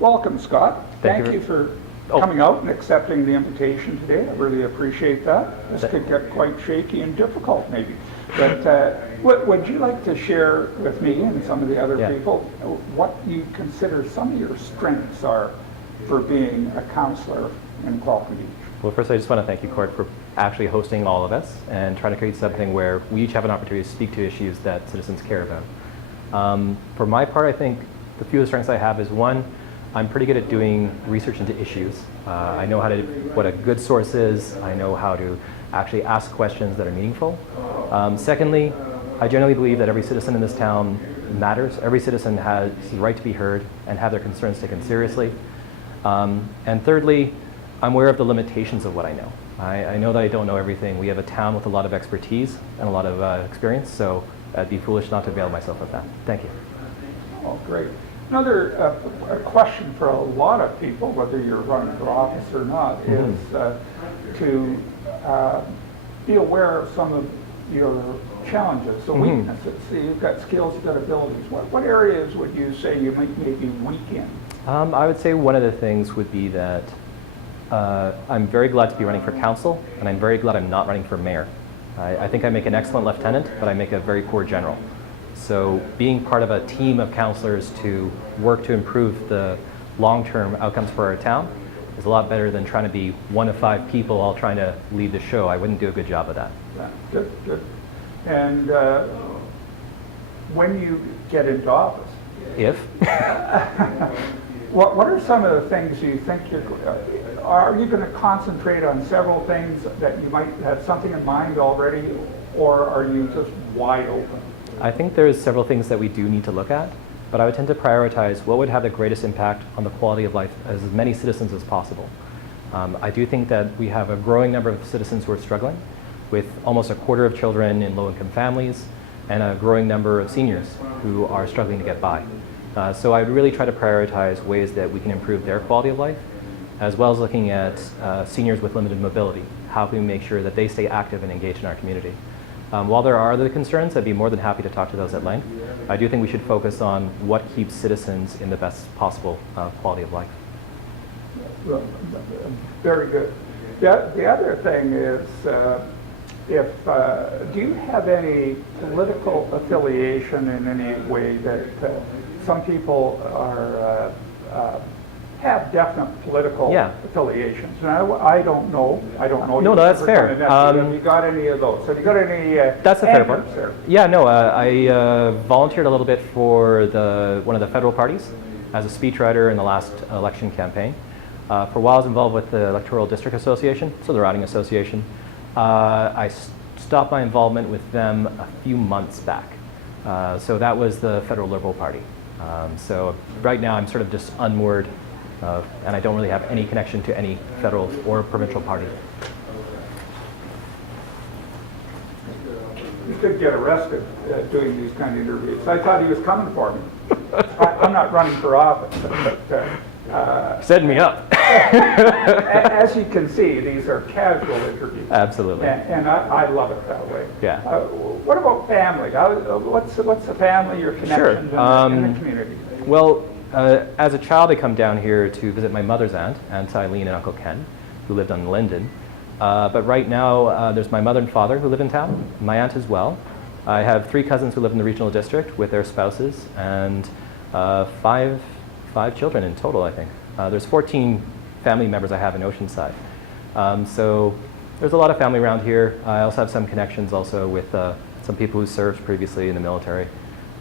Welcome, Scott. Thank you for Oh. coming out and accepting the invitation today. I really appreciate that. This could get quite shaky and difficult, maybe. But would you like to share with me and some of the other people what you consider some of your strengths are for being a counselor in Qualicum Beach? Well, first I just want to thank you, Court, for actually hosting all of us and trying to create something where we each have an opportunity to speak to issues that citizens care about. For my part, I think the few strengths I have is, one, I'm pretty good at doing research into issues. I know what a good source is. I know how to actually ask questions that are meaningful. Secondly, I generally believe that every citizen in this town matters. Every citizen has the right to be heard and have their concerns taken seriously. And thirdly, I'm aware of the limitations of what I know. I know that I don't know everything. We have a town with a lot of expertise and a lot of experience, so I'd be foolish not to avail myself of that. Thank you. Oh, great. Another a question for a lot of people, whether you're running for office or not, is to be aware of some of your challenges, the weaknesses. So you've got skills, you've got abilities. What areas would you say you might be weak in? I would say one of the things would be that I'm very glad to be running for council, and I'm very glad I'm not running for mayor. I think I make an excellent lieutenant, but I make a very poor general. So being part of a team of councilors to work to improve the long-term outcomes for our town is a lot better than trying to be one of 5 people all trying to lead the show. I wouldn't do a good job of that. Yeah, good, good. And when you get into office, what are some of the things you think are you going to concentrate on several things that you might have something in mind already, or are you just wide open? I think there's several things that we do need to look at, but I would tend to prioritize what would have the greatest impact on the quality of life as many citizens as possible. I do think that we have a growing number of citizens who are struggling, with almost a quarter of children in low-income families and a growing number of seniors who are struggling to get by. So I would really try to prioritize ways that we can improve their quality of life, as well as looking at seniors with limited mobility. How can we make sure that they stay active and engaged in our community? While there are other concerns, I'd be more than happy to talk to those at length. I do think we should focus on what keeps citizens in the best possible quality of life. Very good. The other thing is, do you have any political affiliation in any way that some people are have definite political affiliations? Now, I don't know. No, that's fair. Have you got any of those? Have you got any? That's a fair part. There? Yeah, no. I volunteered a little bit for one of the federal parties as a speechwriter in the last election campaign. For a while, I was involved with the Electoral District Association, so the routing association. I stopped my involvement with them a few months back. So that was the Federal Liberal Party. So right now, I'm sort of just unmoored. And I don't really have any connection to any federal or provincial party. You could get arrested doing these kind of interviews. I thought he was coming for me. I'm not running for office, but set me up. As you can see, these are casual interviews. Absolutely. And I love it that way. Yeah. What about family? What's the family, your connections in the community? Well, as a child, I come down here to visit my mother's aunt, Aunt Eileen and Uncle Ken, who lived on Linden. But right now, there's my mother and father who live in town, my aunt as well. I have 3 cousins who live in the regional district with their spouses, and 5 children in total, I think. There's 14 family members I have in Oceanside. So there's a lot of family around here. I also have some connections also with some people who served previously in the military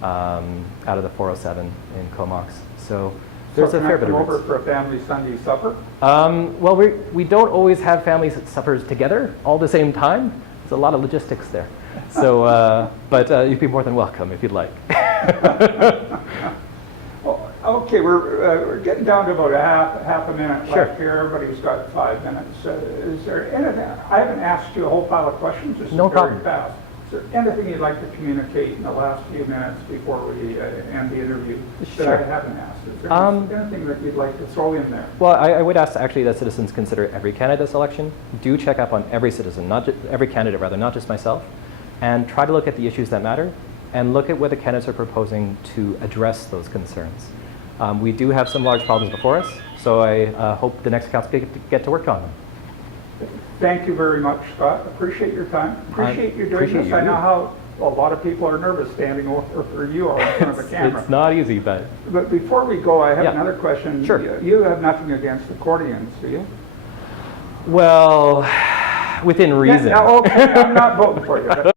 out of the 407 in Comox. So there's a fair bit of roots. Over for a family Sunday supper? Well, we don't always have family suppers together all at the same time. There's a lot of logistics there. So, but you'd be more than welcome if you'd like. Well, okay, we're getting down to about half a minute left here. Everybody's got 5 minutes. Is there anything? I haven't asked you a whole pile of questions. This is very fast. Is there anything you'd like to communicate in the last few minutes before we end the interview that I haven't asked? Is there anything that you'd like to throw in there? Well, I would ask actually that citizens consider every candidate this election. Do check up on every citizen, not just every candidate rather, not just myself, and try to look at the issues that matter and look at what the candidates are proposing to address those concerns. We do have some large problems before us, so I hope the next council get to work on them. Thank you very much, Scott. Appreciate your time. Appreciate you doing appreciate this. you. I know how a lot of people are nervous standing over for you are in front of a camera. It's not easy, but... But before we go, I have Yeah. another question. Sure. You have nothing against accordions, do you? Well, within reason. Yeah, okay, I'm not voting for you. But